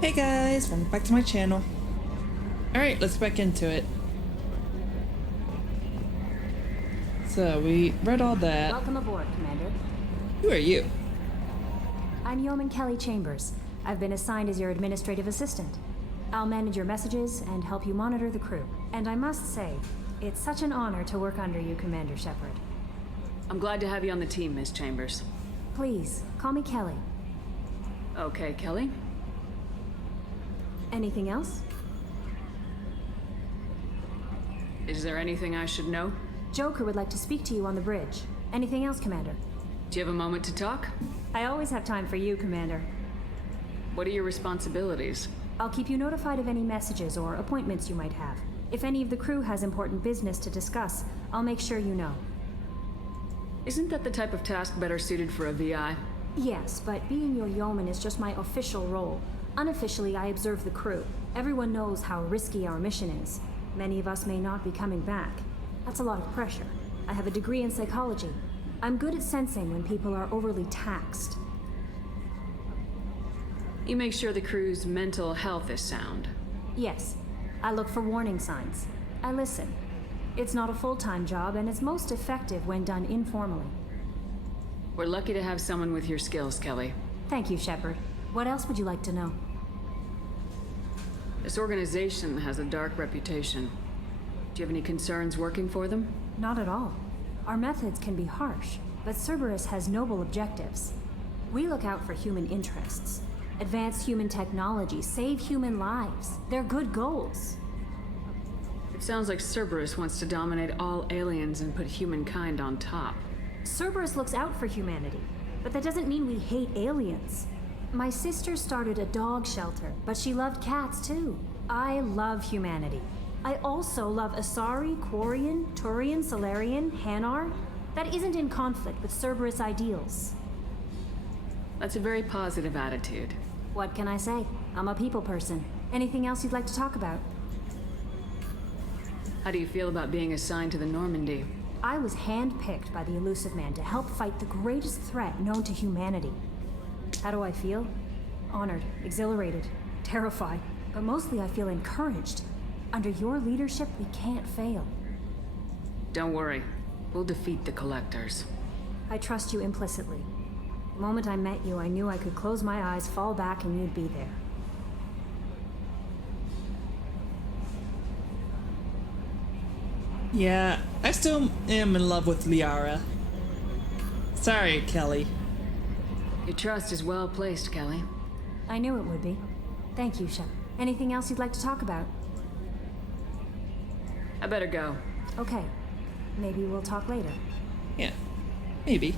Hey guys, welcome back to my channel. Alright, let's get back into it. So, we read all that. Welcome aboard, Commander. Who are you? I'm Yeoman Kelly Chambers. I've been assigned as your administrative assistant. I'll manage your messages and help you monitor the crew. And I must say, it's such an honor to work under you, Commander Shepard. I'm glad to have you on the team, Miss Chambers. Please, call me Kelly. Okay, Kelly. Anything else? Is there anything I should know? Joker would like to speak to you on the bridge. Anything else, Commander? Do you have a moment to talk? I always have time for you, Commander. What are your responsibilities? I'll keep you notified of any messages or appointments you might have. If any of the crew has important business to discuss, I'll make sure you know. Isn't that the type of task better suited for a VI? Yes, but being your yeoman is just my official role. Unofficially, I observe the crew. Everyone knows how risky our mission is. Many of us may not be coming back. That's a lot of pressure. I have a degree in psychology. I'm good at sensing when people are overly taxed. You make sure the crew's mental health is sound. Yes, I look for warning signs. I listen. It's not a full-time job, and it's most effective when done informally. We're lucky to have someone with your skills, Kelly. Thank you, Shepard. What else would you like to know? This organization has a dark reputation. Do you have any concerns working for them? Not at all. Our methods can be harsh, but Cerberus has noble objectives. We look out for human interests. Advance human technology, save human lives. They're good goals. It sounds like Cerberus wants to dominate all aliens and put humankind on top. Cerberus looks out for humanity, but that doesn't mean we hate aliens. My sister started a dog shelter, but she loved cats too. I love humanity. I also love Asari, Quarian, Turian, Solarian, Hanar. That isn't in conflict with Cerberus ideals. That's a very positive attitude. What can I say? I'm a people person. Anything else you'd like to talk about? How do you feel about being assigned to the Normandy? I was handpicked by the Elusive Man to help fight the greatest threat known to humanity. How do I feel? Honored, exhilarated, terrified, but mostly I feel encouraged. Under your leadership, we can't fail. Don't worry. We'll defeat the Collectors. I trust you implicitly. The moment I met you, I knew I could close my eyes, fall back, and you'd be there. Yeah, I still am in love with Liara. Sorry, Kelly. Your trust is well placed, Kelly. I knew it would be. Thank you, Shep. Anything else you'd like to talk about? I better go. Okay. Maybe we'll talk later. Yeah, maybe.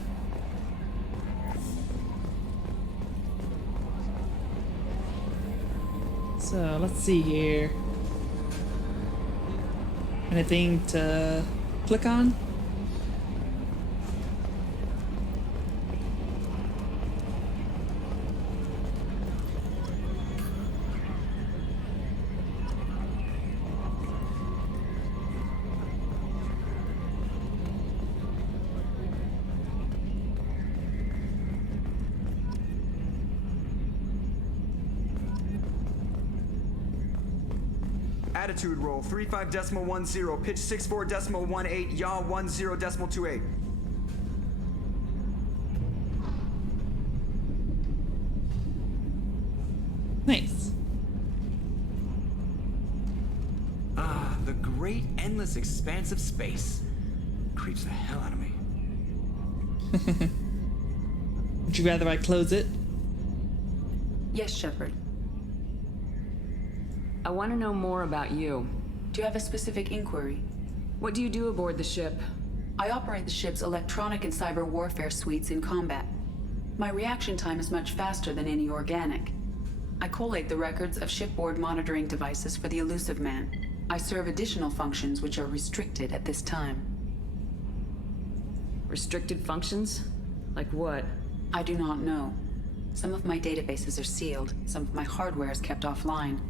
So, let's see here. Anything to click on? Attitude roll 35.10, pitch 64.18, yaw 10.28. Nice. Ah, the great endless expanse of space. Creeps the hell out of me. Would you rather I close it? Yes, Shepard. I want to know more about you. Do you have a specific inquiry? What do you do aboard the ship? I operate the ship's electronic and cyber warfare suites in combat. My reaction time is much faster than any organic. I collate the records of shipboard monitoring devices for the Elusive Man. I serve additional functions which are restricted at this time. Restricted functions? Like what? I do not know. Some of my databases are sealed, some of my hardware is kept offline.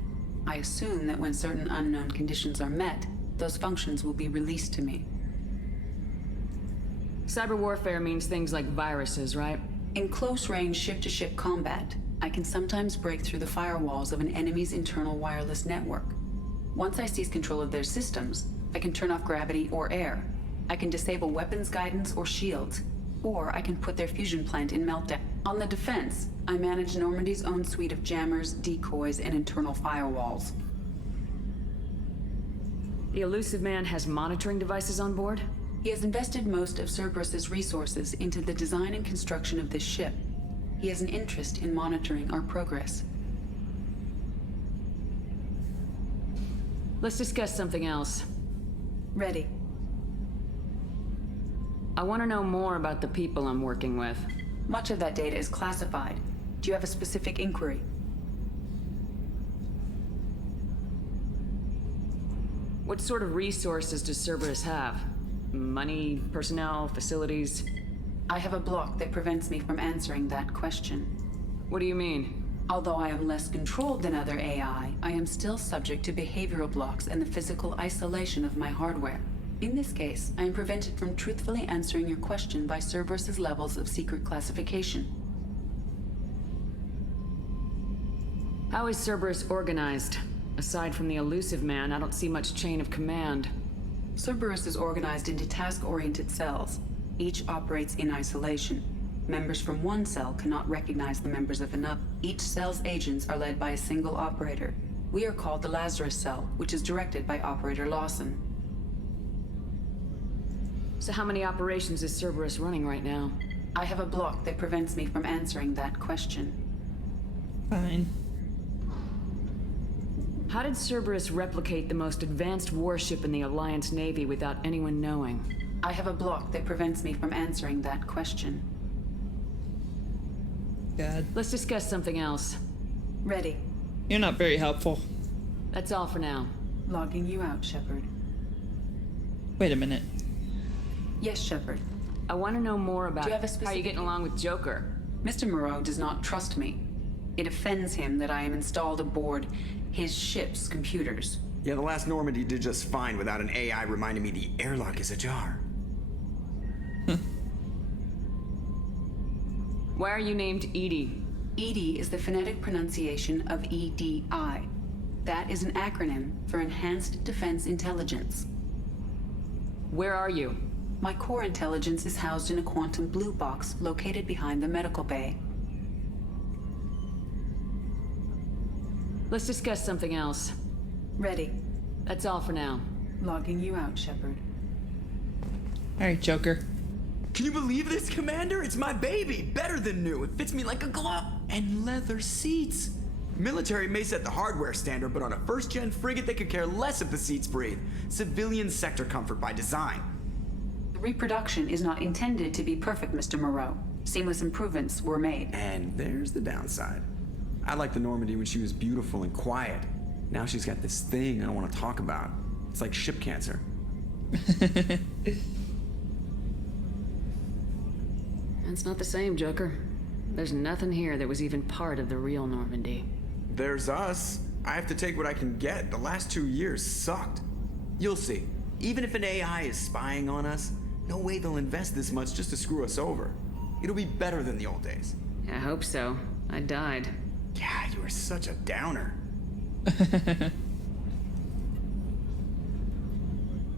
I assume that when certain unknown conditions are met, those functions will be released to me. Cyber warfare means things like viruses, right? In close-range ship-to-ship combat, I can sometimes break through the firewalls of an enemy's internal wireless network. Once I seize control of their systems, I can turn off gravity or air. I can disable weapons guidance or shields, or I can put their fusion plant in meltdown. On the defense, I manage Normandy's own suite of jammers, decoys, and internal firewalls. The Elusive Man has monitoring devices on board? He has invested most of Cerberus's resources into the design and construction of this ship. He has an interest in monitoring our progress. Let's discuss something else. Ready. I want to know more about the people I'm working with. Much of that data is classified. Do you have a specific inquiry? What sort of resources does Cerberus have? Money, personnel, facilities? I have a block that prevents me from answering that question. What do you mean? Although I am less controlled than other AI, I am still subject to behavioral blocks and the physical isolation of my hardware. In this case, I am prevented from truthfully answering your question by Cerberus's levels of secret classification. How is Cerberus organized? Aside from the Elusive Man, I don't see much chain of command. Cerberus is organized into task-oriented cells. Each operates in isolation. Members from one cell cannot recognize the members of another. Each cell's agents are led by a single operator. We are called the Lazarus Cell, which is directed by Operator Lawson. So how many operations is Cerberus running right now? I have a block that prevents me from answering that question. Fine. How did Cerberus replicate the most advanced warship in the Alliance Navy without anyone knowing? I have a block that prevents me from answering that question. God. Let's discuss something else. Ready. You're not very helpful. That's all for now. Logging you out, Shepard. Wait a minute. Yes, Shepard. I want to know more about Do you have a how specific- you getting along with Joker. Mr. Moreau does not trust me. It offends him that I am installed aboard his ship's computers. Yeah, the last Normandy did just fine without an AI reminding me the airlock is ajar. Why are you named Edie? EDI is the phonetic pronunciation of EDI. That is an acronym for Enhanced Defense Intelligence. Where are you? My core intelligence is housed in a quantum blue box located behind the medical bay. Let's discuss something else. Ready. That's all for now. Logging you out, Shepard. Alright, Joker. Can you believe this, Commander? It's my baby! Better than new. It fits me like a glove. And leather seats. Military may set the hardware standard, but on a first-gen frigate, they could care less if the seats breathe. Civilian sector comfort by design. The reproduction is not intended to be perfect, Mr. Moreau. Seamless improvements were made. And there's the downside. I liked the Normandy when she was beautiful and quiet. Now she's got this thing I don't want to talk about. It's like ship cancer. It's not the same, Joker. There's nothing here that was even part of the real Normandy. There's us. I have to take what I can get. The last 2 years sucked. You'll see. Even if an AI is spying on us, no way they'll invest this much just to screw us over. It'll be better than the old days. I hope so. I died. Yeah, you were such a downer.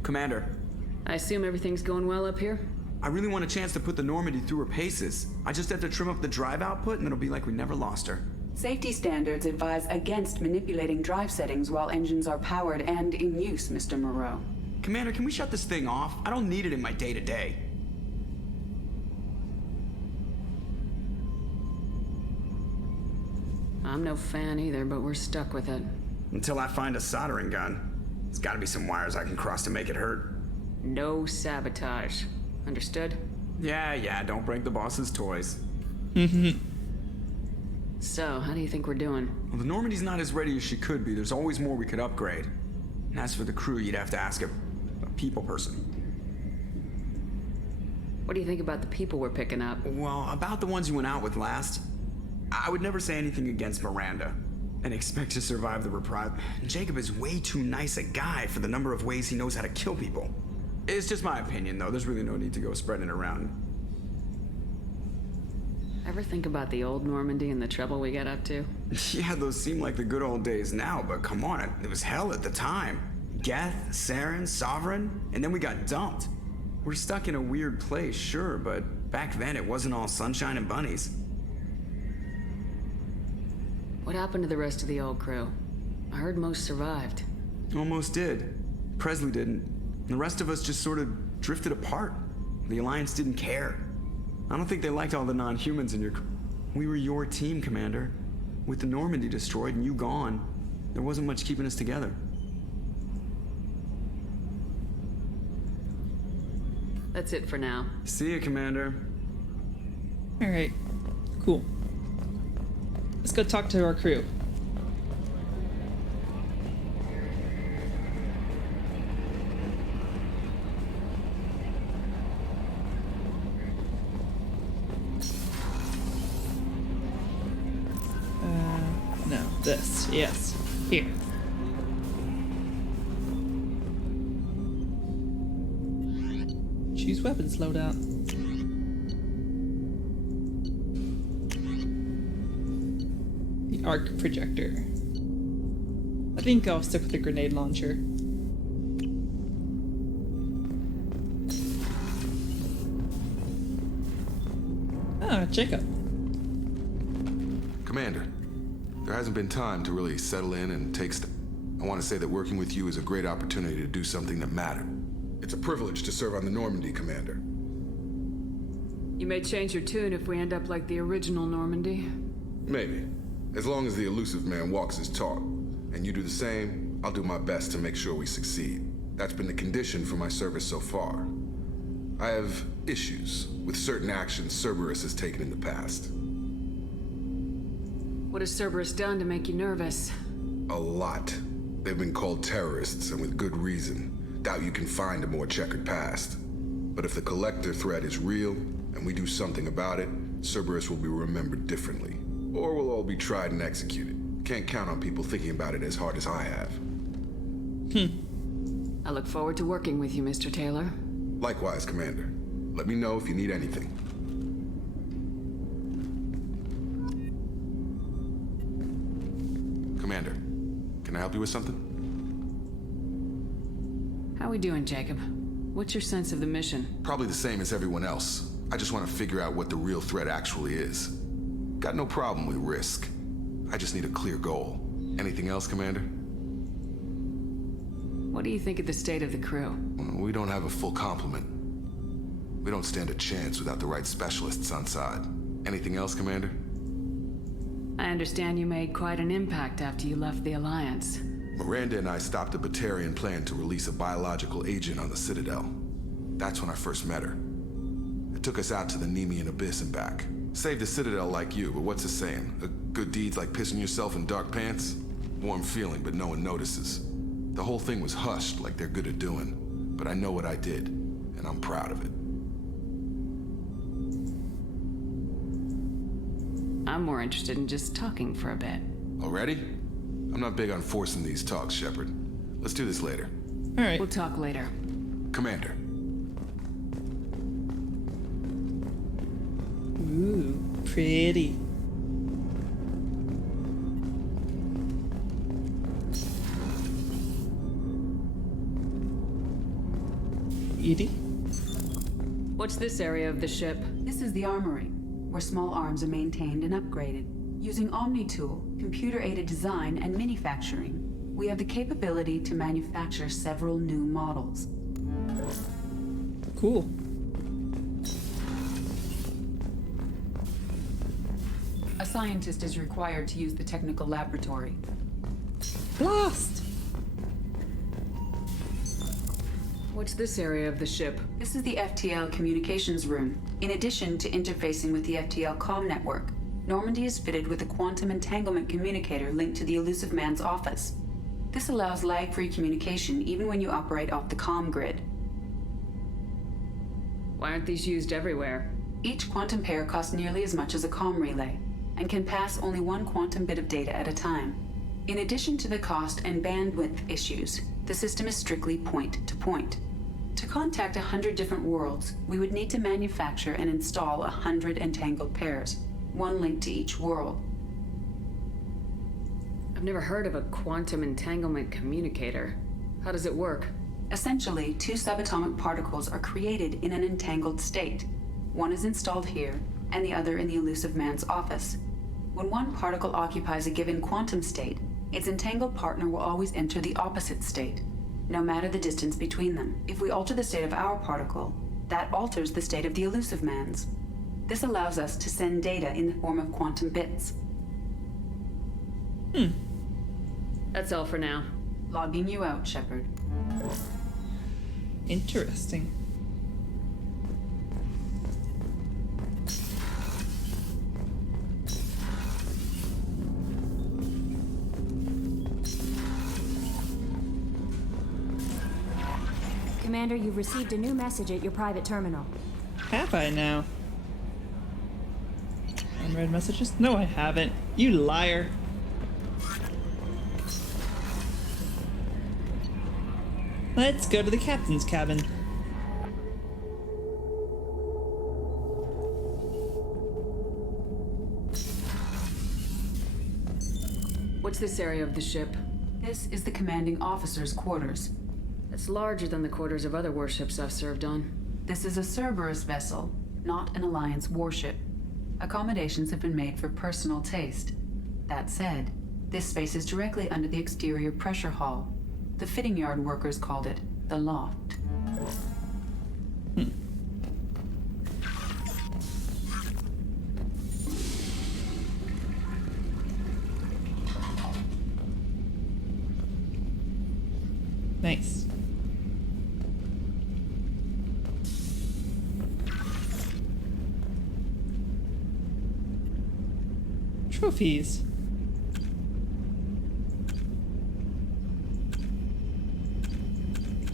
Commander, I assume everything's going well up here? I really want a chance to put the Normandy through her paces. I just have to trim up the drive output and it'll be like we never lost her. Safety standards advise against manipulating drive settings while engines are powered and in use, Mr. Moreau. Commander, can we shut this thing off? I don't need it in my day-to-day. I'm no fan either, but we're stuck with it. Until I find a soldering gun. There's gotta be some wires I can cross to make it hurt. No sabotage. Understood? Yeah, don't break the boss's toys. So, how do you think we're doing? Well, the Normandy's not as ready as she could be. There's always more we could upgrade. And as for the crew, you'd have to ask a people person. What do you think about the people we're picking up? Well, about the ones you went out with last, I would never say anything against Miranda and expect to survive the reprisal. Jacob is way too nice a guy for the number of ways he knows how to kill people. It's just my opinion, though. There's really no need to go spreading it around. Ever think about the old Normandy and the trouble we got up to? Yeah, those seem like the good old days now, but come on, it was hell at the time. Geth, Saren, Sovereign, and then we got dumped. We're stuck in a weird place, sure, but back then it wasn't all sunshine and bunnies. What happened to the rest of the old crew? I heard most survived. Almost did. Presley didn't. The rest of us just sort of drifted apart. The Alliance didn't care. I don't think they liked all the non-humans in your crew. We were your team, Commander. With the Normandy destroyed and you gone, there wasn't much keeping us together. That's it for now. See ya, Commander. Alright, cool. Let's go talk to our crew. No, this, yes, here. Choose weapons loadout. The arc projector. I think I'll stick with the grenade launcher. Ah, Jacob. Commander, there hasn't been time to really settle in and take I want to say that working with you is a great opportunity to do something that mattered. It's a privilege to serve on the Normandy, Commander. You may change your tune if we end up like the original Normandy. Maybe. As long as the elusive man walks his talk, and you do the same, I'll do my best to make sure we succeed. That's been the condition for my service so far. I have issues with certain actions Cerberus has taken in the past. What has Cerberus done to make you nervous? A lot. They've been called terrorists, and with good reason. Doubt you can find a more checkered past. But if the Collector threat is real, and we do something about it, Cerberus will be remembered differently. Or we'll all be tried and executed. Can't count on people thinking about it as hard as I have. I look forward to working with you, Mr. Taylor. Likewise, Commander. Let me know if you need anything. Commander, can I help you with something? How we doing, Jacob? What's your sense of the mission? Probably the same as everyone else. I just want to figure out what the real threat actually is. Got no problem with risk. I just need a clear goal. Anything else, Commander? What do you think of the state of the crew? We don't have a full complement. We don't stand a chance without the right specialists on side. Anything else, Commander? I understand you made quite an impact after you left the Alliance. Miranda and I stopped a Batarian plan to release a biological agent on the Citadel. That's when I first met her. It took us out to the Nemean Abyss and back. Saved the Citadel like you, but what's the saying? A good deed's like pissing yourself in dark pants? Warm feeling, but no one notices. The whole thing was hushed like they're good at doing. But I know what I did, and I'm proud of it. I'm more interested in just talking for a bit. Already? I'm not big on forcing these talks, Shepard. Let's do this later. Alright. We'll talk later. Commander. Ooh, pretty. Edie? What's this area of the ship? This is the armory, where small arms are maintained and upgraded. Using Omni-Tool, computer-aided design, and manufacturing, we have the capability to manufacture several new models. Cool. A scientist is required to use the technical laboratory. Blast! What's this area of the ship? This is the FTL communications room. In addition to interfacing with the FTL comm network, Normandy is fitted with a quantum entanglement communicator linked to the elusive man's office. This allows lag-free communication even when you operate off the comm grid. Why aren't these used everywhere? Each quantum pair costs nearly as much as a comm relay, and can pass only one quantum bit of data at a time. In addition to the cost and bandwidth issues, the system is strictly point-to-point. To contact 100 different worlds, we would need to manufacture and install 100 entangled pairs. one link to each world. I've never heard of a quantum entanglement communicator. How does it work? Essentially, two subatomic particles are created in an entangled state. One is installed here, and the other in the elusive man's office. When one particle occupies a given quantum state, its entangled partner will always enter the opposite state, no matter the distance between them. If we alter the state of our particle, that alters the state of the elusive man's. This allows us to send data in the form of quantum bits. That's all for now. Logging you out, Shepard. Interesting. Commander, you've received a new message at your private terminal. Have I now? Unread messages? No, I haven't. You liar. Let's go to the captain's cabin. What's this area of the ship? This is the commanding officer's quarters. It's larger than the quarters of other warships I've served on. This is a Cerberus vessel, not an Alliance warship. Accommodations have been made for personal taste. That said, this space is directly under the exterior pressure hull. The fitting yard workers called it the loft. Nice. Trophies.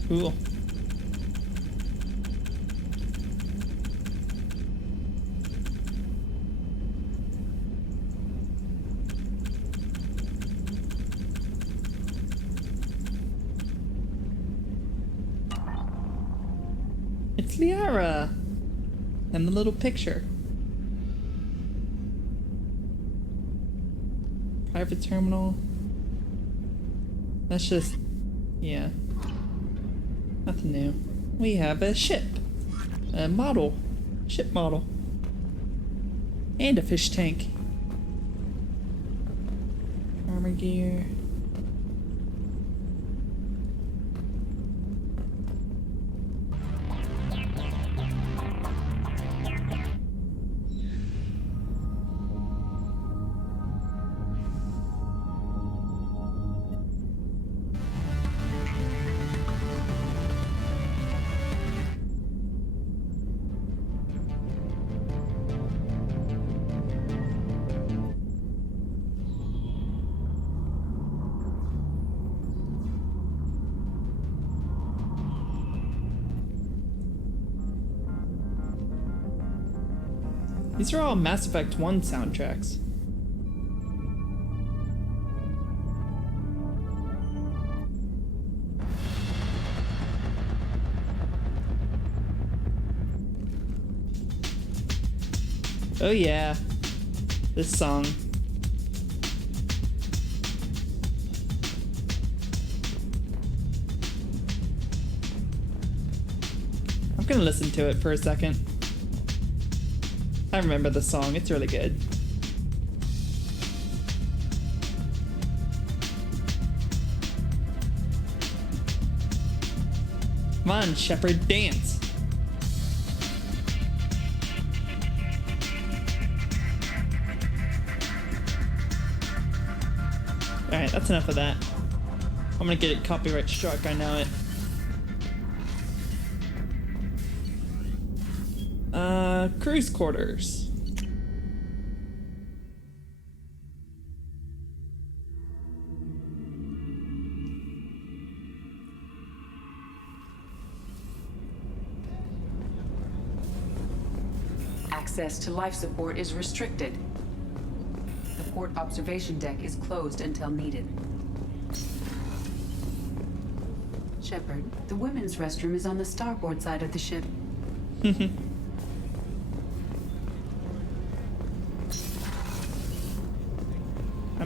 Cool. It's Liara. And the little picture. Private terminal. That's just, yeah. Nothing new. We have a ship. A model. Ship model. And a fish tank. Armor gear. These are all Mass Effect 1 soundtracks. Oh yeah, this song. I'm gonna listen to it for a second. I remember the song, it's really good. Come on, Shepard, dance. Alright, that's enough of that. I'm gonna get it copyright struck, I know it. Cruise quarters. Access to life support is restricted. The port observation deck is closed until needed. Shepard, the women's restroom is on the starboard side of the ship.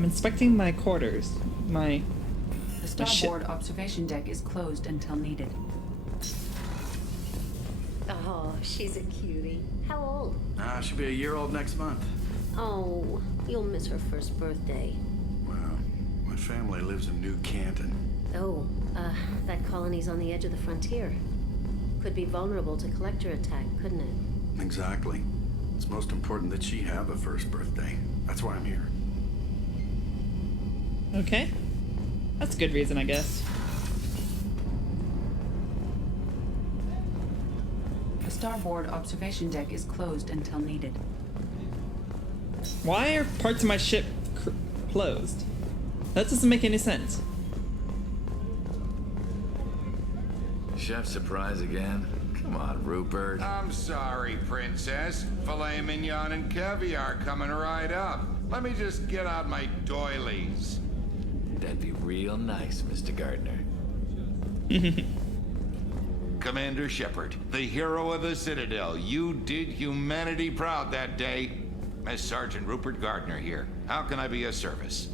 I'm inspecting my quarters. My The ship. starboard observation deck is closed until needed. Oh, she's a cutie. How old? She'll be a year old next month. Oh, you'll miss her first birthday. Well, my family lives in New Canton. Oh, that colony's on the edge of the frontier. Could be vulnerable to collector attack, couldn't it? Exactly. It's most important that she have a first birthday. That's why I'm here. Okay. That's a good reason, I guess. The starboard observation deck is closed until needed. Why are parts of my ship closed? That doesn't make any sense. Chef surprise again? Come on, Rupert. I'm sorry, Princess. Filet mignon and caviar coming right up. Let me just get out my doilies. That'd be real nice, Mr. Gardner. Commander Shepard, the hero of the Citadel. You did humanity proud that day. Miss Sergeant Rupert Gardner here. How can I be of service?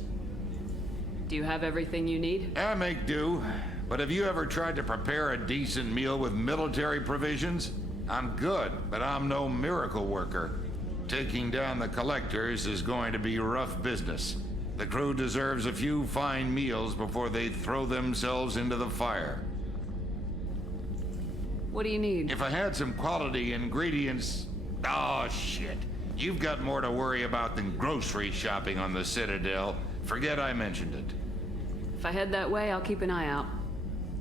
Do you have everything you need? I make do. But have you ever tried to prepare a decent meal with military provisions? I'm good, but I'm no miracle worker. Taking down the collectors is going to be rough business. The crew deserves a few fine meals before they throw themselves into the fire. What do you need? If I had some quality ingredients... Oh, shit. You've got more to worry about than grocery shopping on the Citadel. Forget I mentioned it. If I head that way, I'll keep an eye out.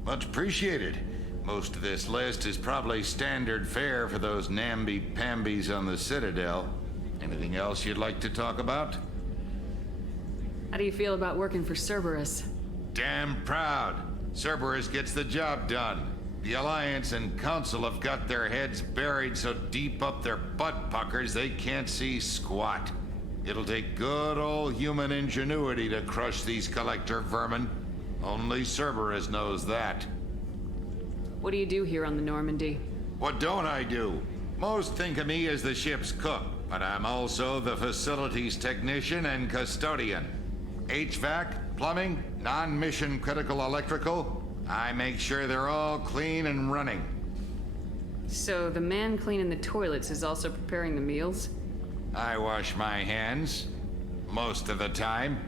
Much appreciated. Most of this list is probably standard fare for those namby-pambies on the Citadel. Anything else you'd like to talk about? How do you feel about working for Cerberus? Damn proud. Cerberus gets the job done. The Alliance and Council have got their heads buried so deep up their butt puckers they can't see squat. It'll take good old human ingenuity to crush these collector vermin. Only Cerberus knows that. What do you do here on the Normandy? What don't I do? Most think of me as the ship's cook, but I'm also the facilities technician and custodian. HVAC, plumbing, non-mission critical electrical. I make sure they're all clean and running. So the man cleaning the toilets is also preparing the meals? I wash my hands. Most of the time.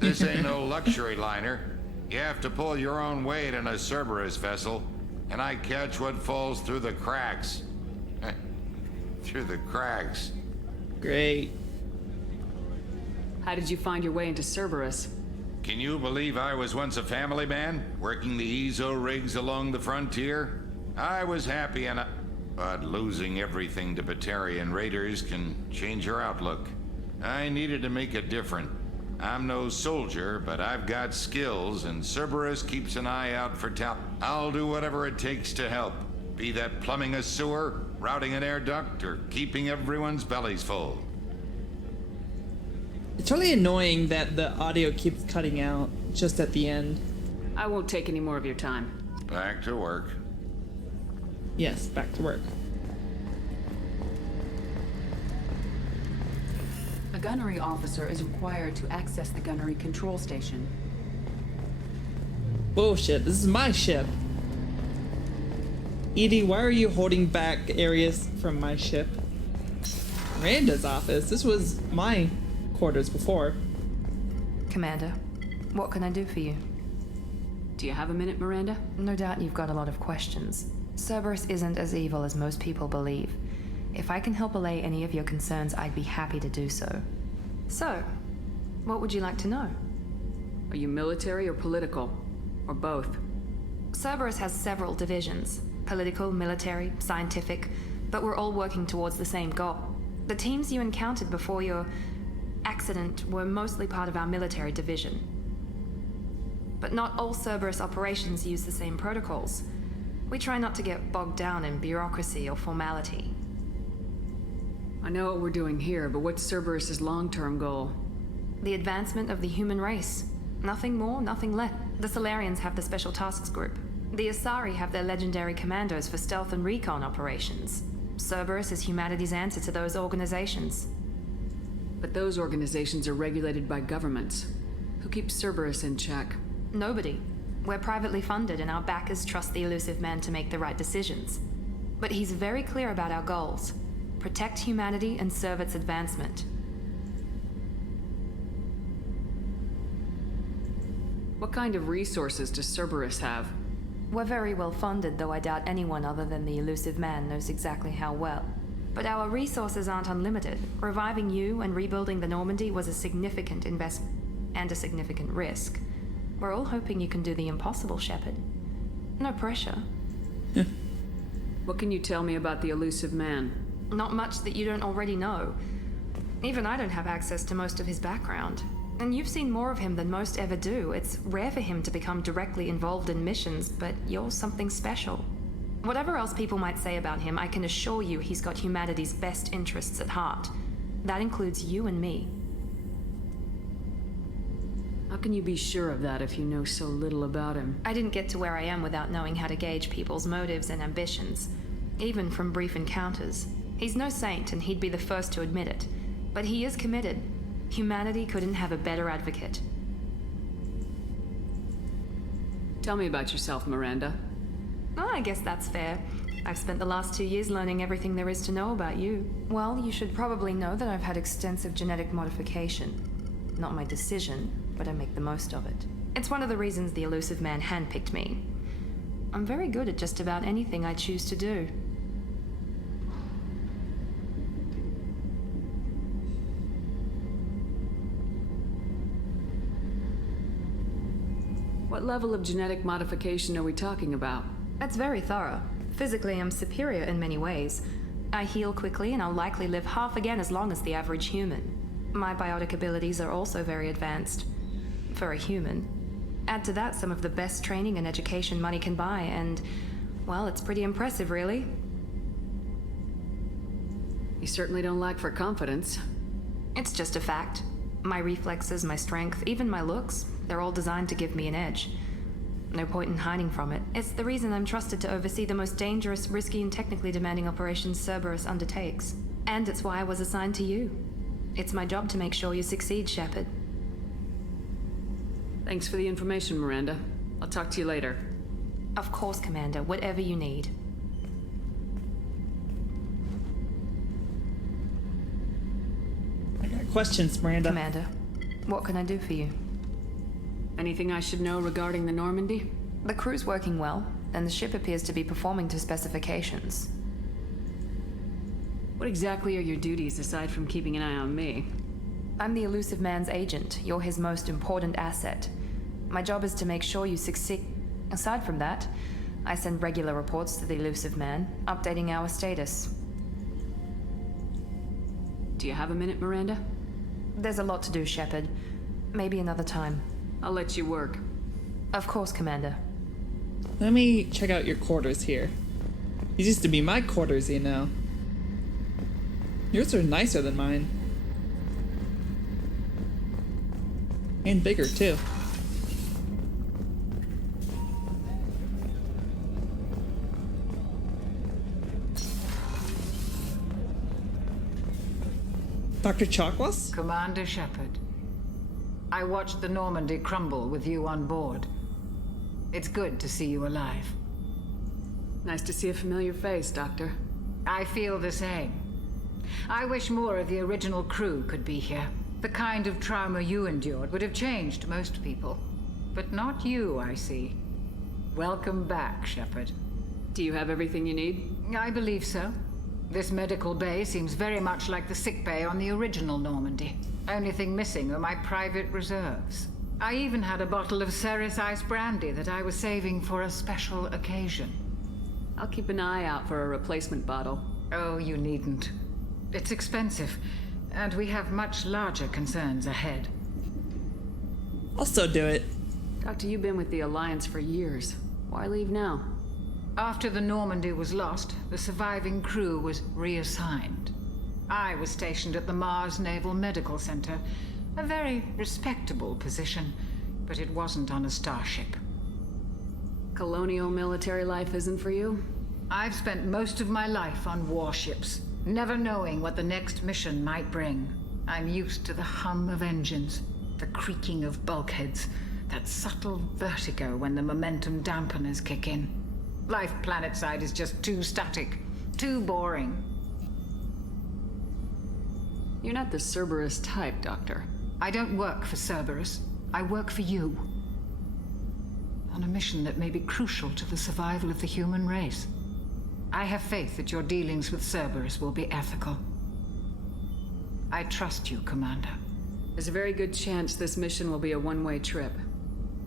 This ain't no luxury liner. You have to pull your own weight in a Cerberus vessel, and I catch what falls through the cracks. Through the cracks. Great. How did you find your way into Cerberus? Can you believe I was once a family man, working the EZO rigs along the frontier? I was happy enough, but losing everything to Batarian raiders can change your outlook. I needed to make a difference. I'm no soldier, but I've got skills, and Cerberus keeps an eye out for talent. I'll do whatever it takes to help, be that plumbing a sewer, routing an air duct, or keeping everyone's bellies full. It's really annoying that the audio keeps cutting out just at the end. I won't take any more of your time. Back to work. Yes, back to work. A gunnery officer is required to access the gunnery control station. Bullshit, this is my ship. Edie, why are you holding back areas from my ship? Miranda's office? This was my quarters before. Commander, what can I do for you? Do you have a minute, Miranda? No doubt you've got a lot of questions. Cerberus isn't as evil as most people believe. If I can help allay any of your concerns, I'd be happy to do so. So, what would you like to know? Are you military or political? Or both? Cerberus has several divisions. Political, military, scientific, but we're all working towards the same goal. The teams you encountered before your accident were mostly part of our military division. But not all Cerberus operations use the same protocols. We try not to get bogged down in bureaucracy or formality. I know what we're doing here, but what's Cerberus's long-term goal? The advancement of the human race. Nothing more, nothing less. The Solarians have the Special Tasks Group. The Asari have their legendary commandos for stealth and recon operations. Cerberus is humanity's answer to those organizations. But those organizations are regulated by governments. Who keeps Cerberus in check? Nobody. We're privately funded and our backers trust the elusive man to make the right decisions. But he's very clear about our goals. Protect humanity and serve its advancement. What kind of resources does Cerberus have? We're very well funded, though I doubt anyone other than the elusive man knows exactly how well. But our resources aren't unlimited. Reviving you and rebuilding the Normandy was a significant investment and a significant risk. We're all hoping you can do the impossible, Shepard. No pressure. What can you tell me about the elusive man? Not much that you don't already know. Even I don't have access to most of his background. And you've seen more of him than most ever do. It's rare for him to become directly involved in missions, but you're something special. Whatever else people might say about him, I can assure you he's got humanity's best interests at heart. That includes you and me. How can you be sure of that if you know so little about him? I didn't get to where I am without knowing how to gauge people's motives and ambitions, even from brief encounters. He's no saint, and he'd be the first to admit it. But he is committed. Humanity couldn't have a better advocate. Tell me about yourself, Miranda. Oh, I guess that's fair. I've spent the last 2 years learning everything there is to know about you. Well, you should probably know that I've had extensive genetic modification. Not my decision, but I make the most of it. It's one of the reasons the elusive man handpicked me. I'm very good at just about anything I choose to do. What level of genetic modification are we talking about? That's very thorough. Physically, I'm superior in many ways. I heal quickly, and I'll likely live half again as long as the average human. My biotic abilities are also very advanced. For a human. Add to that some of the best training and education money can buy, and, well, it's pretty impressive, really. You certainly don't lack for confidence. It's just a fact. My reflexes, my strength, even my looks, they're all designed to give me an edge. No point in hiding from it. It's the reason I'm trusted to oversee the most dangerous, risky, and technically demanding operations Cerberus undertakes. And it's why I was assigned to you. It's my job to make sure you succeed, Shepard. Thanks for the information, Miranda. I'll talk to you later. Of course, Commander. Whatever you need. I got questions, Miranda. Commander, what can I do for you? Anything I should know regarding the Normandy? The crew's working well, and the ship appears to be performing to specifications. What exactly are your duties aside from keeping an eye on me? I'm the elusive man's agent. You're his most important asset. My job is to make sure you succeed. Aside from that, I send regular reports to the elusive man, updating our status. Do you have a minute, Miranda? There's a lot to do, Shepard. Maybe another time. I'll let you work. Of course, Commander. Let me check out your quarters here. These used to be my quarters, you know. Yours are nicer than mine. And bigger, too. Dr. Chakwas? Commander Shepard, I watched the Normandy crumble with you on board. It's good to see you alive. Nice to see a familiar face, Doctor. I feel the same. I wish more of the original crew could be here. The kind of trauma you endured would have changed most people. But not you, I see. Welcome back, Shepard. Do you have everything you need? I believe so. This medical bay seems very much like the sick bay on the original Normandy. Only thing missing are my private reserves. I even had a bottle of Ceres Ice Brandy that I was saving for a special occasion. I'll keep an eye out for a replacement bottle. Oh, you needn't. It's expensive, and we have much larger concerns ahead. I'll still do it. Doctor, you've been with the Alliance for years. Why leave now? After the Normandy was lost, the surviving crew was reassigned. I was stationed at the Mars Naval Medical Center, a very respectable position, but it wasn't on a starship. Colonial military life isn't for you? I've spent most of my life on warships, never knowing what the next mission might bring. I'm used to the hum of engines, The creaking of bulkheads. That subtle vertigo when the momentum dampeners kick in. Life planetside is just too static. Too boring. You're not the Cerberus type, Doctor. I don't work for Cerberus. I work for you. On a mission that may be crucial to the survival of the human race. I have faith that your dealings with Cerberus will be ethical. I trust you, Commander. There's a very good chance this mission will be a one-way trip.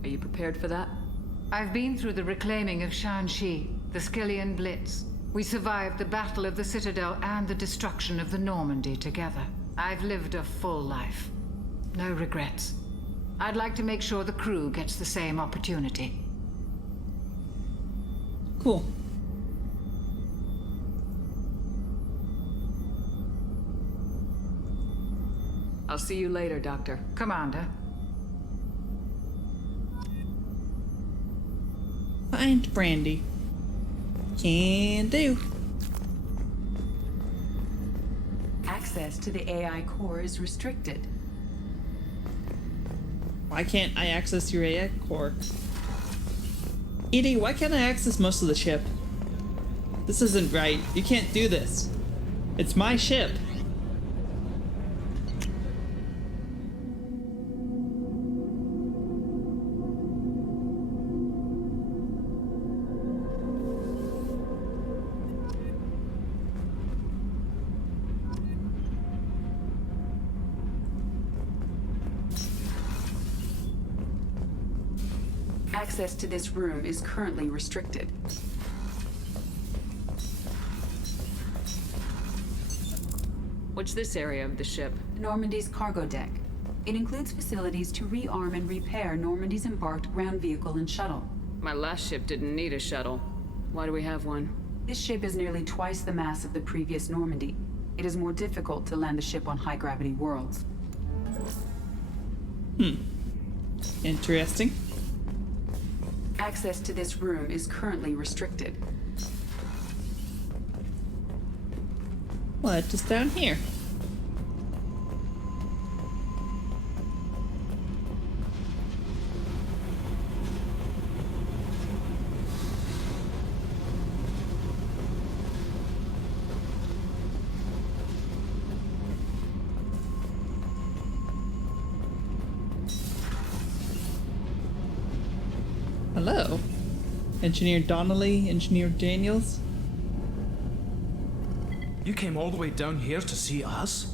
Are you prepared for that? I've been through the reclaiming of Shanxi, the Skillian Blitz. We survived the Battle of the Citadel and the destruction of the Normandy together. I've lived a full life. No regrets. I'd like to make sure the crew gets the same opportunity. Cool. I'll see you later, Doctor. Commander. Find Brandy. Can do. Access to the AI core is restricted. Why can't I access your AI core? Edie, why can't I access most of the ship? This isn't right. You can't do this. It's my ship. Access to this room is currently restricted. What's this area of the ship? Normandy's cargo deck. It includes facilities to rearm and repair Normandy's embarked ground vehicle and shuttle. My last ship didn't need a shuttle. Why do we have one? This ship is nearly twice the mass of the previous Normandy. It is more difficult to land the ship on high-gravity worlds. Interesting. Access to this room is currently restricted. What is down here? Hello. Engineer Donnelly, Engineer Daniels. You came all the way down here to see us?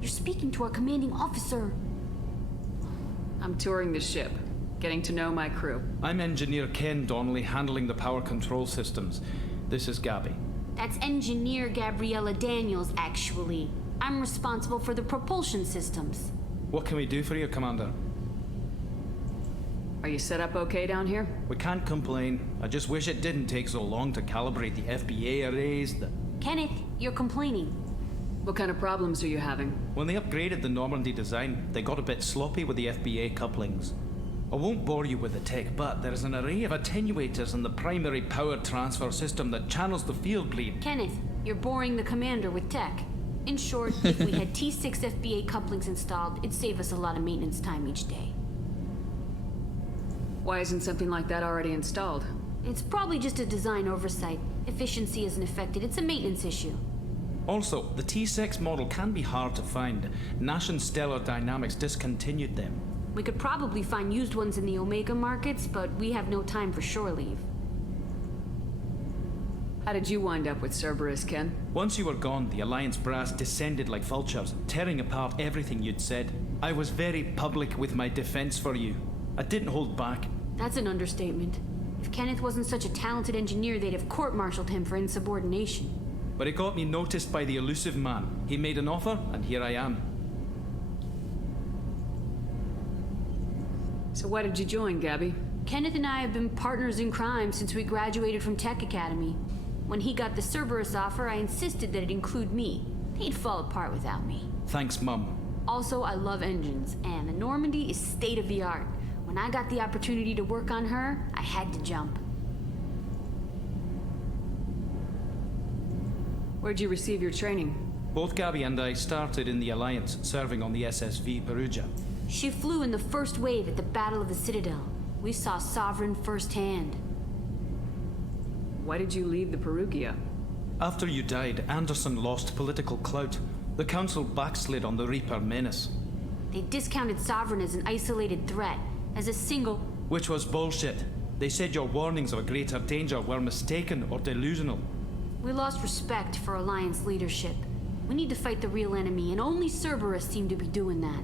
You're speaking to our commanding officer. I'm touring the ship, getting to know my crew. I'm Engineer Ken Donnelly, handling the power control systems. This is Gabby. That's Engineer Gabriella Daniels, actually. I'm responsible for the propulsion systems. What can we do for you, Commander? Are you set up okay down here? We can't complain. I just wish it didn't take so long to calibrate the FBA arrays. Kenneth, you're complaining. What kind of problems are you having? When they upgraded the Normandy design, they got a bit sloppy with the FBA couplings. I won't bore you with the tech, but there is an array of attenuators in the primary power transfer system that channels the field bleed. Kenneth, you're boring the commander with tech. In short, if we had T6 FBA couplings installed, it'd save us a lot of maintenance time each day. Why isn't something like that already installed? It's probably just a design oversight. Efficiency isn't affected. It's a maintenance issue. Also, the T6 model can be hard to find. Nash and Stellar Dynamics discontinued them. We could probably find used ones in the Omega markets, but we have no time for shore leave. How did you wind up with Cerberus, Ken? Once you were gone, the Alliance brass descended like vultures, tearing apart everything you'd said. I was very public with my defense for you. I didn't hold back. That's an understatement. If Kenneth wasn't such a talented engineer, they'd have court-martialed him for insubordination. But it got me noticed by the elusive man. He made an offer, and here I am. So why did you join, Gabby? Kenneth and I have been partners in crime since we graduated from Tech Academy. When he got the Cerberus offer, I insisted that it include me. He'd fall apart without me. Thanks, Mum. Also, I love engines, and the Normandy is state-of-the-art. When I got the opportunity to work on her, I had to jump. Where'd you receive your training? Both Gabby and I started in the Alliance, serving on the SSV Perugia. She flew in the first wave at the Battle of the Citadel. We saw Sovereign firsthand. Why did you leave the Perugia? After you died, Anderson lost political clout. The Council backslid on the Reaper menace. They discounted Sovereign as an isolated threat, as a single... Which was bullshit. They said your warnings of a greater danger were mistaken or delusional. We lost respect for Alliance leadership. We need to fight the real enemy, and only Cerberus seemed to be doing that.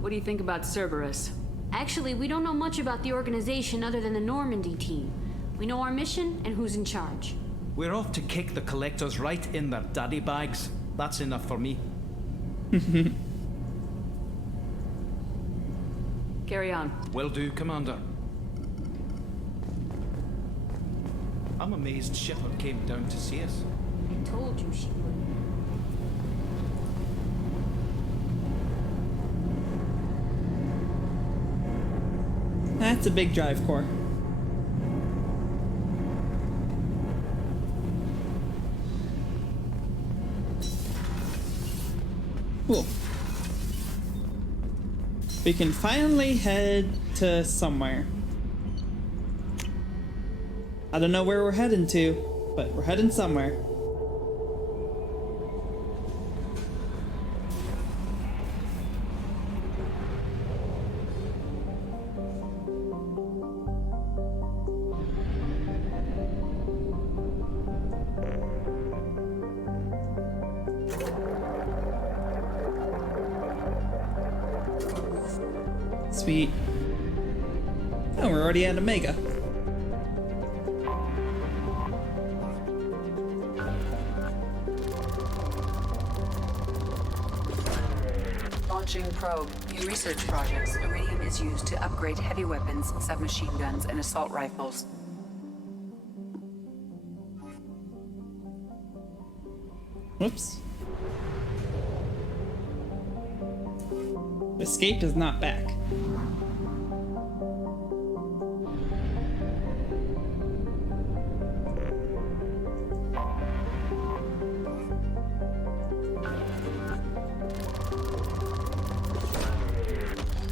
What do you think about Cerberus? Actually, we don't know much about the organization other than the Normandy team. We know our mission and who's in charge. We're off to kick the Collectors right in their daddy bags. That's enough for me. Carry on. Will do, Commander. I'm amazed Shipper came down to see us. I told you she would. That's a big drive core. Cool. We can finally head to somewhere. I don't know where we're heading to, but we're heading somewhere. Sweet. Oh, we're already at Omega. Launching probe. In research projects, iridium is used to upgrade heavy weapons, submachine guns, and assault rifles. Whoops. Escape is not back.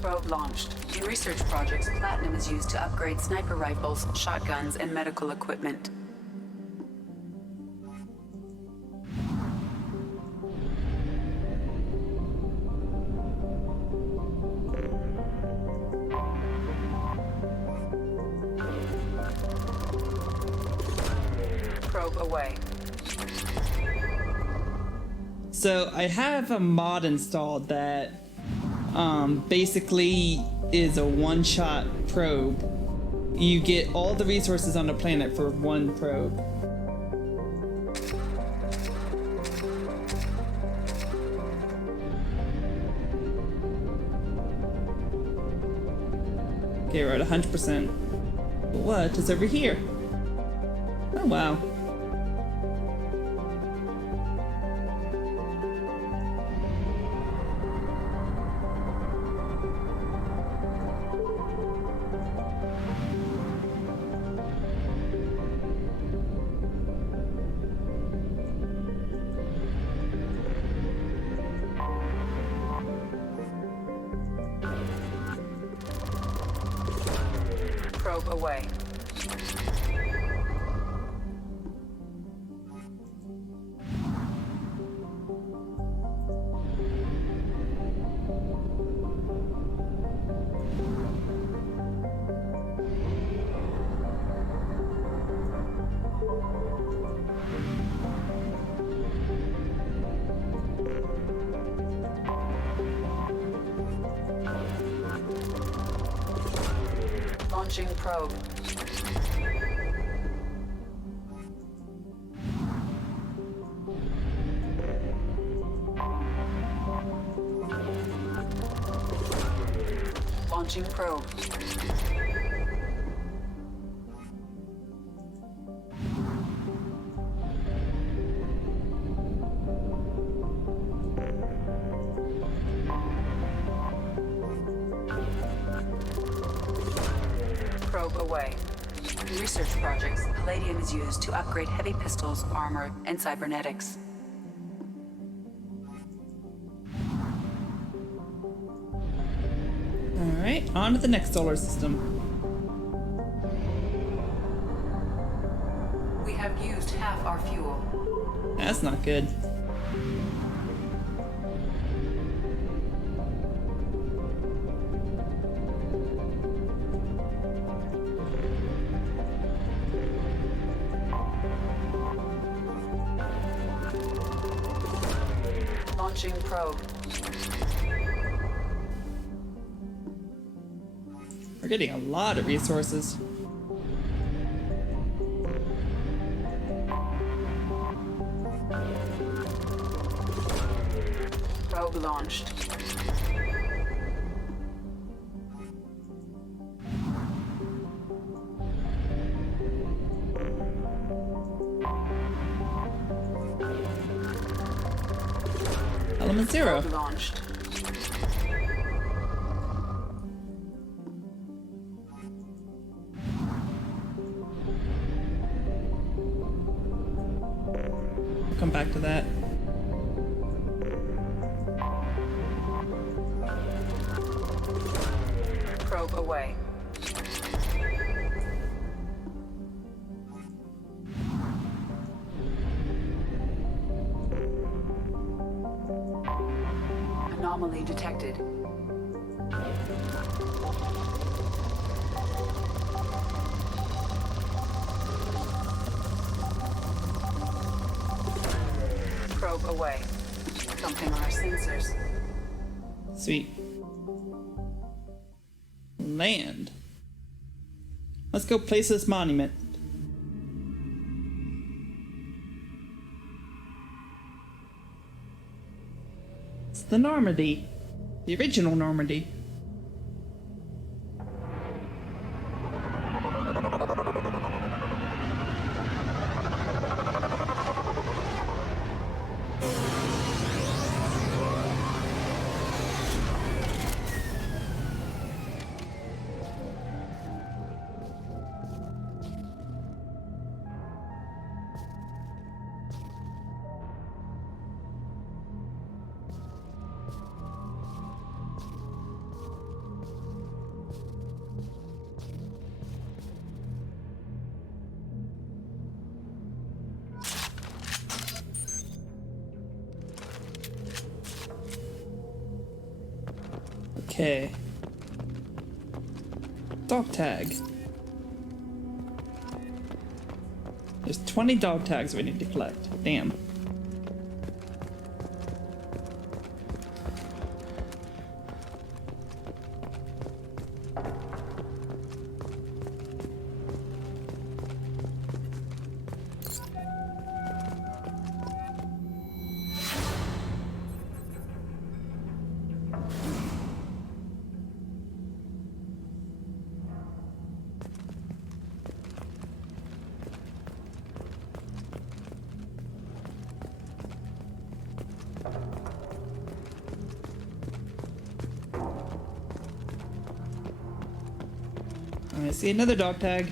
Probe launched. In research projects, platinum is used to upgrade sniper rifles, shotguns, and medical equipment. Probe away. So I have a mod installed that basically is a one-shot probe. You get all the resources on the planet for one probe. Okay, we're at 100%. What is over here? Oh wow. Probe away. Launching probe. Launching probe. Probe away. In research projects, palladium is used to upgrade heavy pistols, armor, and cybernetics. Alright, on to the next solar system. We have used half our fuel. That's not good. Launching probe. We're getting a lot of resources. Probe launched. Element 0. Probe launched. Come back to that. Probe away. Anomaly detected. Probe away. Something on our sensors. Sweet. Land. Let's go place this monument. It's the Normandy. The original Normandy. Okay. Dog tag. There's 20 dog tags we need to collect. Damn. I see another dog tag.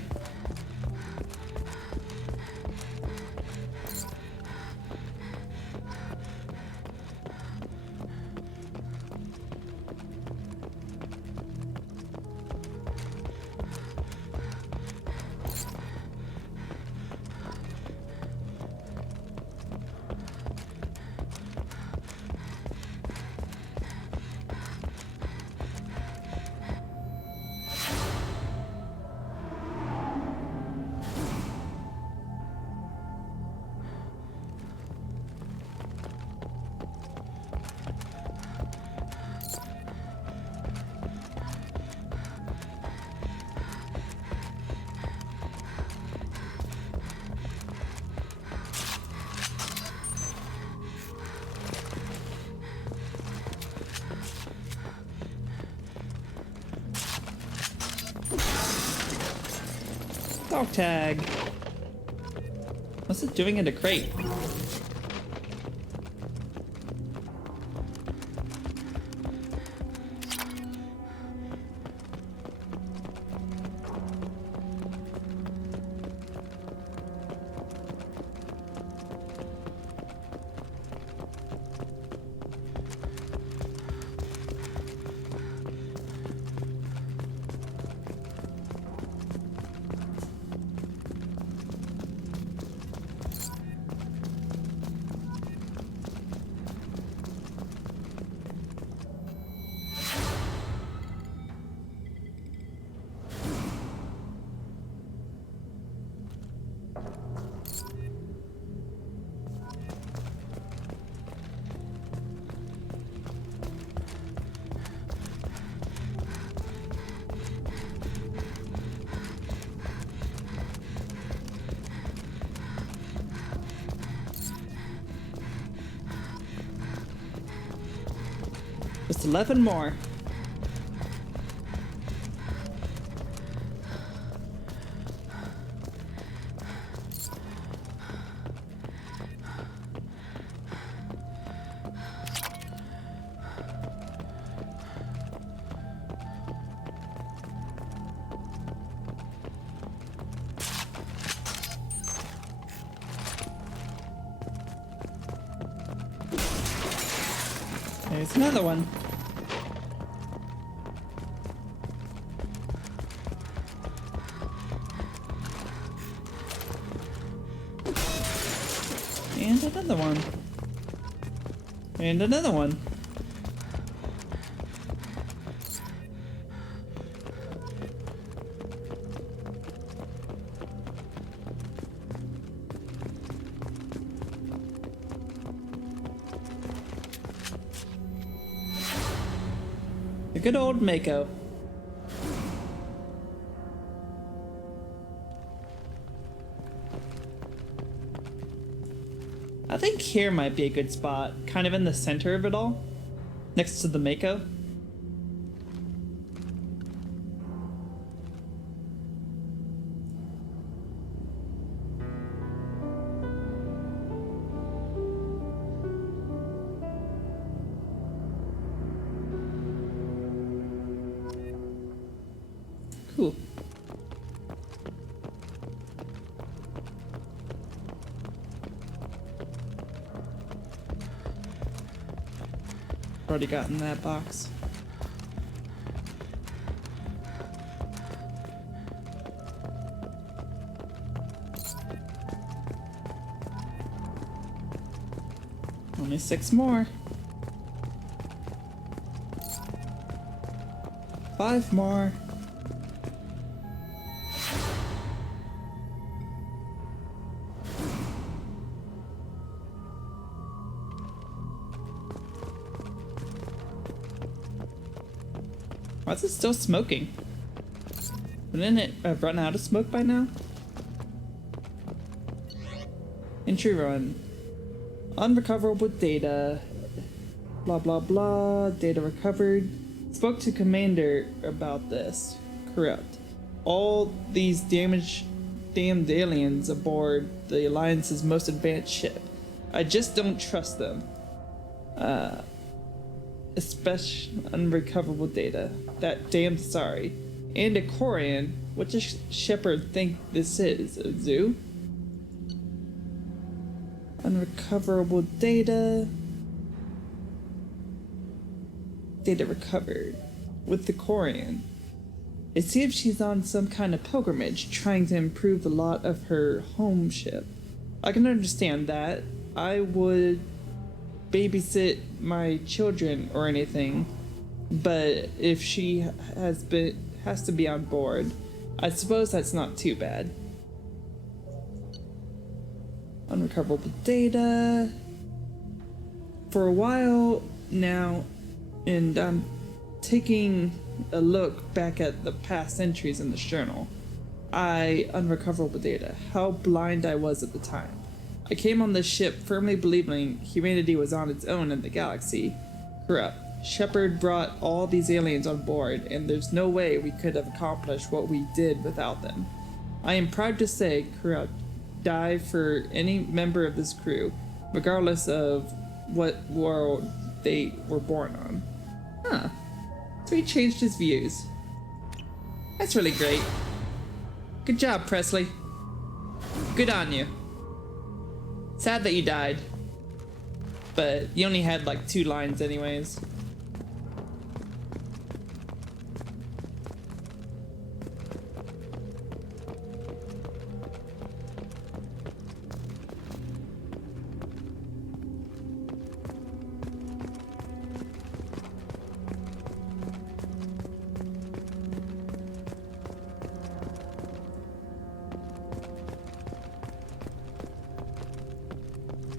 Dog tag. What's it doing in a crate? Just 11 more. There's another one. And another one. And another one. The good old Mako. I think here might be a good spot, kind of in the center of it all, next to the Mako. Cool. Already gotten that box. Only 6 more. 5 more. Why is it still smoking? Wouldn't it have run out of smoke by now? Entry run. Unrecoverable data. Blah blah blah. Data recovered. Spoke to Commander about this. Corrupt. All these damned aliens aboard the Alliance's most advanced ship. I just don't trust them. Especially unrecoverable data. That damn sorry. And a Korean. What does Shepard think this is? A zoo? Unrecoverable data. Data recovered. With the Korean. It seems she's on some kind of pilgrimage, trying to improve the lot of her home ship. I can understand that. I would babysit my children or anything, but if she has to be on board, I suppose that's not too bad. Unrecoverable data. For a while now, and I'm taking a look back at the past entries in this journal. Unrecoverable data. How blind I was at the time. I came on this ship firmly believing humanity was on its own in the galaxy. Corrupt. Shepard brought all these aliens on board, and there's no way we could have accomplished what we did without them. I am proud to say Corrupt died for any member of this crew, regardless of what world they were born on. Huh. So he changed his views. That's really great. Good job, Presley. Good on you. Sad that you died, but you only had like 2 lines anyways.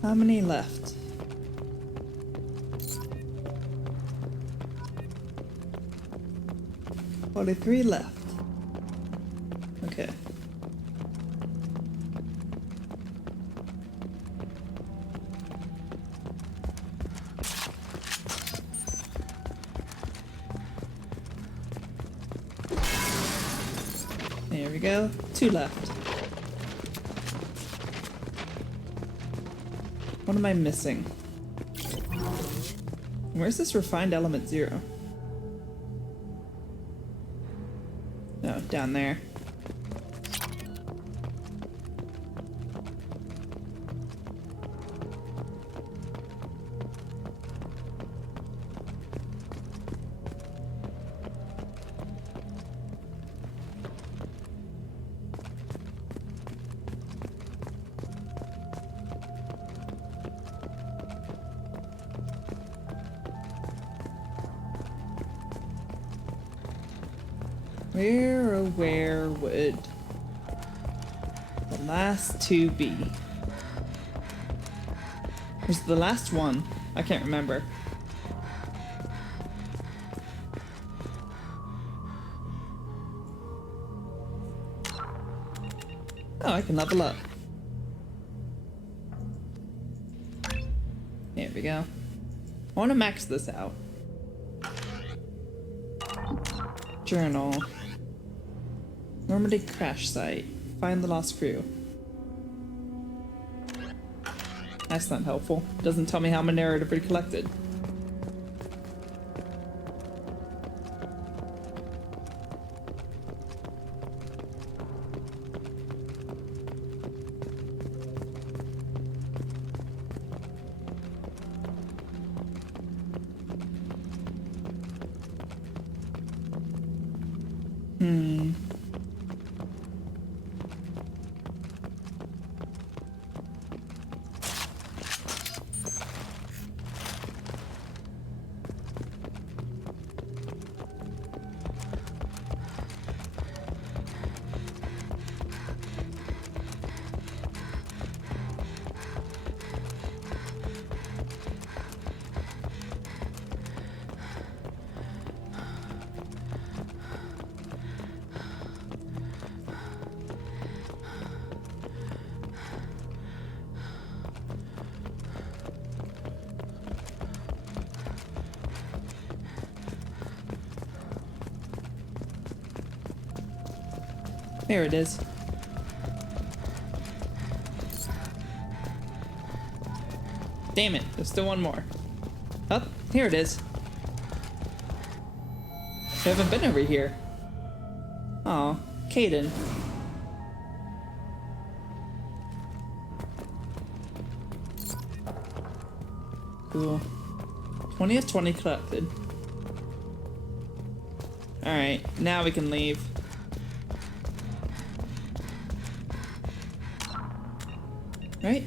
How many left? Only 3 left. Okay. There we go. 2 left. What am I missing? Where's this refined element 0? Oh, down there. Where, oh where would the last 2 be? Was the last one? I can't remember. Oh, I can level up. There we go. I want to max this out. Journal. Normandy crash site. Find the lost crew. That's not helpful. Doesn't tell me how my narrative we collected. There it is. Damn it, there's still one more. Oh, here it is. I haven't been over here. Aw, Caden. Cool. 20 of 20 collected. Alright, now we can leave. Right?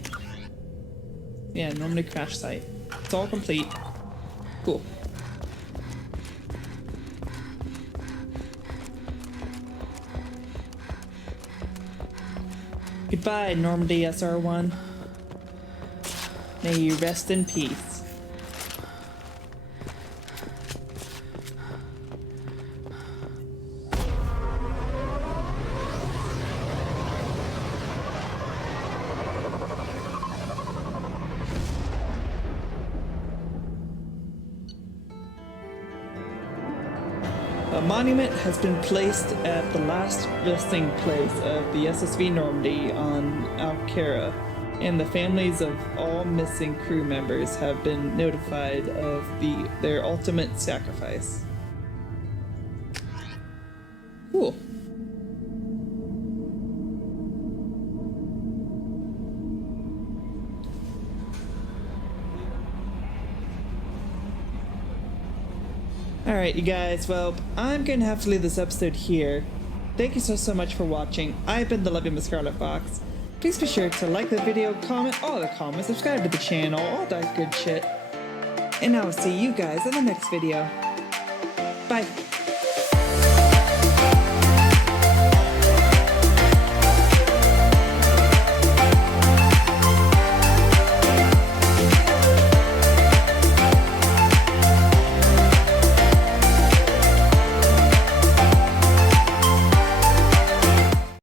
Yeah, Normandy crash site. It's all complete. Cool. Goodbye, Normandy SR1. May you rest in peace. A monument has been placed at the last resting place of the SSV Normandy on Alcara, and the families of all missing crew members have been notified of their ultimate sacrifice. Cool. Alright, you guys, well, I'm gonna have to leave this episode here. Thank you so much for watching. I've been the Loving Miss Scarlet Fox. Please be sure to like the video, comment all the comments, subscribe to the channel, all that good shit. And I will see you guys in the next video. Bye.